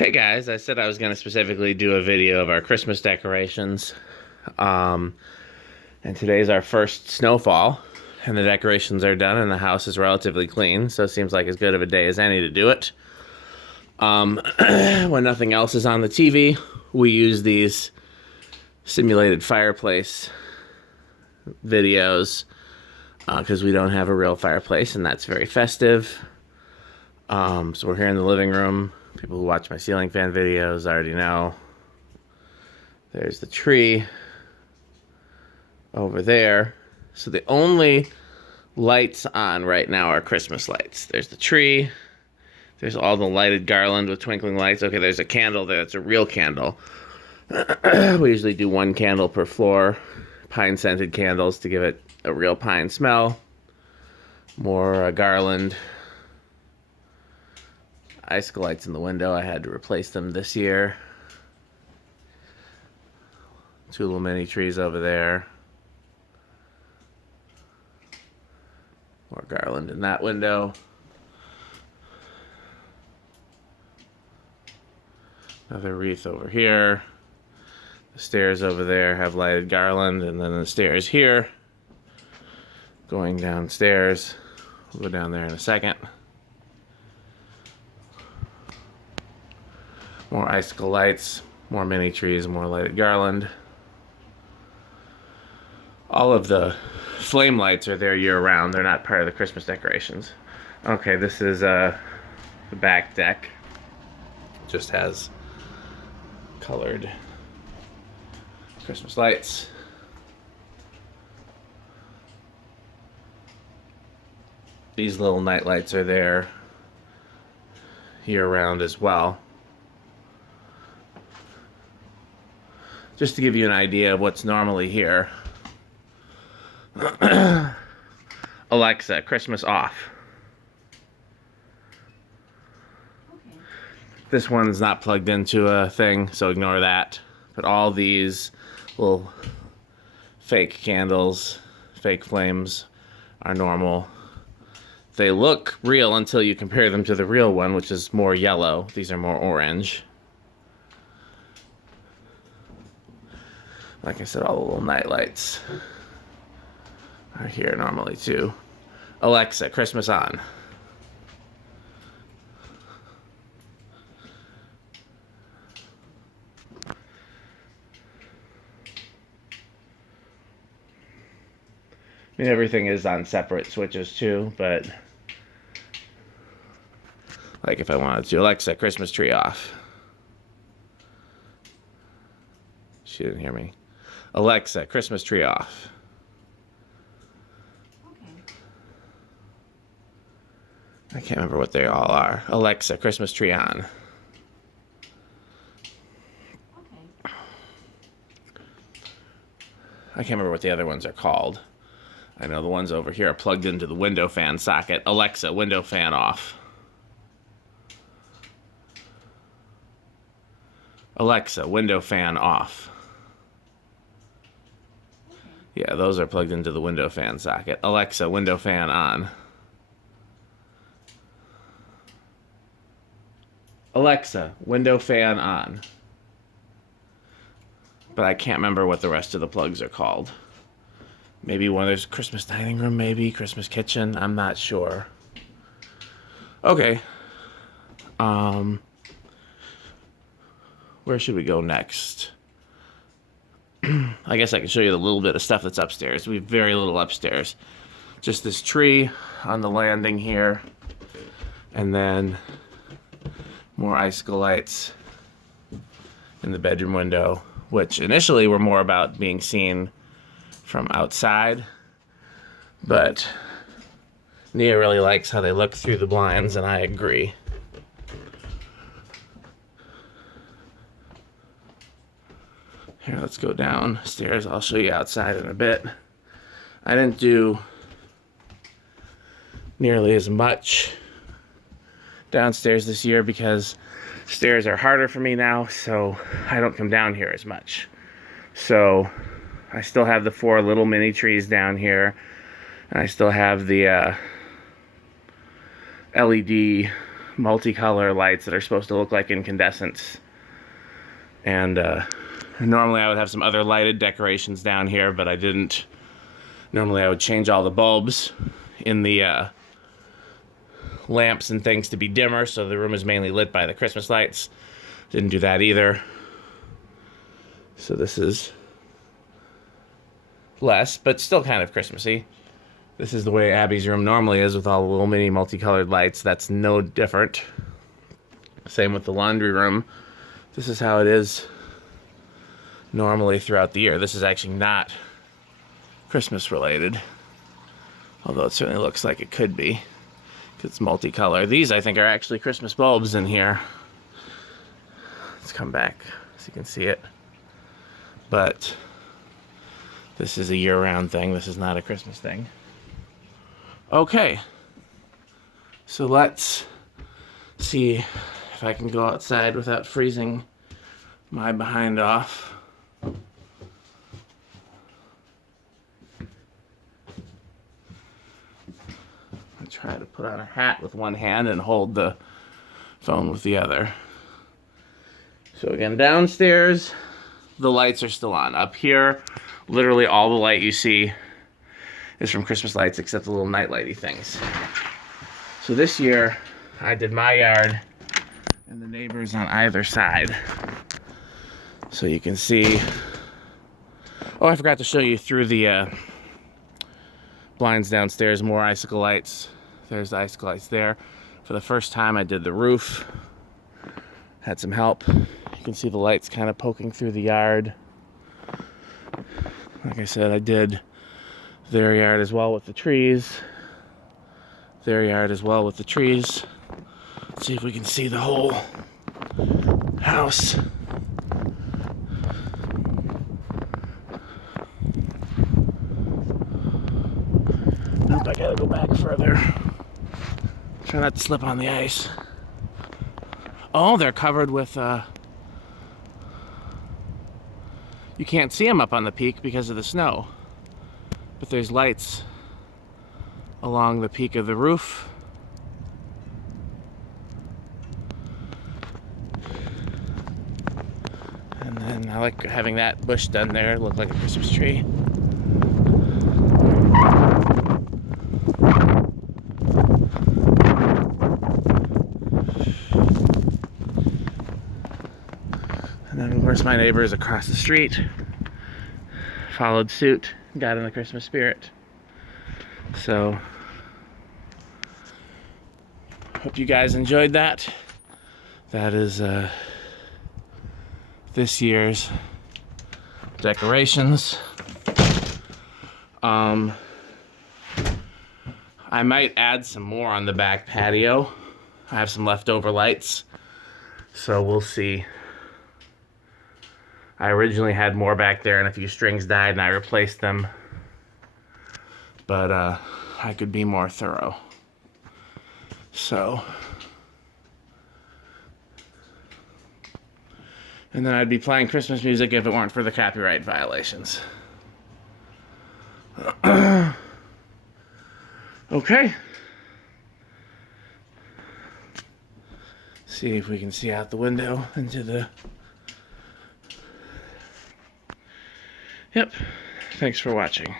Hey guys, I said I was going to specifically do a video of our Christmas decorations. And today's our first snowfall, and the decorations are done, and the house is relatively clean, so it seems like as good of a day as any to do it. When nothing else is on the TV, we use these simulated fireplace videos because we don't have a real fireplace, and that's very festive. So we're here in the living room. People who watch my ceiling fan videos already know. There's the tree over there. So the only lights on right now are Christmas lights. There's the tree. There's all the lighted garland with twinkling lights. Okay, there's a candle there. It's a real candle. We usually do one candle per floor. Pine-scented candles to give it a real pine smell. More garland. Icicle lights in the window. I had to replace them this year. Two little mini trees over there. More garland in that window. Another wreath over here. The stairs over there have lighted garland, and then the stairs here. Going downstairs. We'll go down there in a second. More icicle lights, more mini trees, more lighted garland. All of the flame lights are there year-round. They're not part of the Christmas decorations. Okay, this is the back deck. Just has colored Christmas lights. These little night lights are there year-round as well. Just to give you an idea of what's normally here. Alexa, Christmas off. Okay. This one's not plugged into a thing, so ignore that. But all these little fake candles, fake flames, are normal. They look real until you compare them to the real one, which is more yellow. These are more orange. Like I said, all the little night lights are here normally too. Alexa, Christmas on. I mean, everything is on separate switches too, but like if I wanted to, Alexa, Christmas tree off. She didn't hear me. Alexa, Christmas tree off. Okay. I can't remember what they all are. Alexa, Christmas tree on. Okay. I can't remember what the other ones are called. I know the ones over here are plugged into the window fan socket. Alexa, window fan off. Alexa, window fan off. Yeah, those are plugged into the window fan socket. Alexa, window fan on. Alexa, window fan on. But I can't remember what the rest of the plugs are called. Maybe one there's Christmas dining room, maybe Christmas kitchen. I'm not sure. Okay. Where should we go next? I guess I can show you a little bit of stuff that's upstairs. We have very little upstairs. Just this tree on the landing here. And then more icicle lights in the bedroom window, which initially were more about being seen from outside. But Nia really likes how they look through the blinds, and I agree. Here, let's go downstairs. I'll show you outside in a bit. I didn't do nearly as much downstairs this year because stairs are harder for me now, so I don't come down here as much. So I still have the 4 little mini trees down here, and I still have the LED multicolor lights that are supposed to look like incandescents. And normally I would have some other lighted decorations down here, but I didn't. Normally I would change all the bulbs in the lamps and things to be dimmer, so the room is mainly lit by the Christmas lights. Didn't do that either. So this is less, but still kind of Christmassy. This is the way Abby's room normally is, with all the little mini multicolored lights. That's no different. Same with the laundry room. This is how it is normally throughout the year. This is actually not Christmas related, although it certainly looks like it could be, because it's multicolor. These, I think, are actually Christmas bulbs in here. Let's come back so you can see it. But this is a year-round thing. This is not a Christmas thing. Okay, so let's see if I can go outside without freezing my behind off. I'll try to put on a hat with one hand and hold the phone with the other. So again, downstairs, the lights are still on. Up here, literally all the light you see is from Christmas lights, except the little night lighty things. So this year, I did my yard and the neighbors on either side. So you can see, oh, I forgot to show you through the blinds downstairs, more icicle lights. There's the icicle lights there. For the first time, I did the roof. Had some help. You can see the lights kind of poking through the yard. Like I said, I did their yard as well with the trees. Their yard as well with the trees. Let's see if we can see the whole house. Nope, I gotta go back further. Try not to slip on the ice. Oh, they're covered with, you can't see them up on the peak because of the snow. But there's lights along the peak of the roof. And then I like having that bush done there, look like a Christmas tree. And then of course my neighbors across the street followed suit, got in the Christmas spirit. So, hope you guys enjoyed that. That is this year's decorations. I might add some more on the back patio. I have some leftover lights, so we'll see. I originally had more back there and a few strings died and I replaced them. But I could be more thorough. So, and then I'd be playing Christmas music if it weren't for the copyright violations. Okay. See if we can see out the window into the... Yep. Thanks for watching.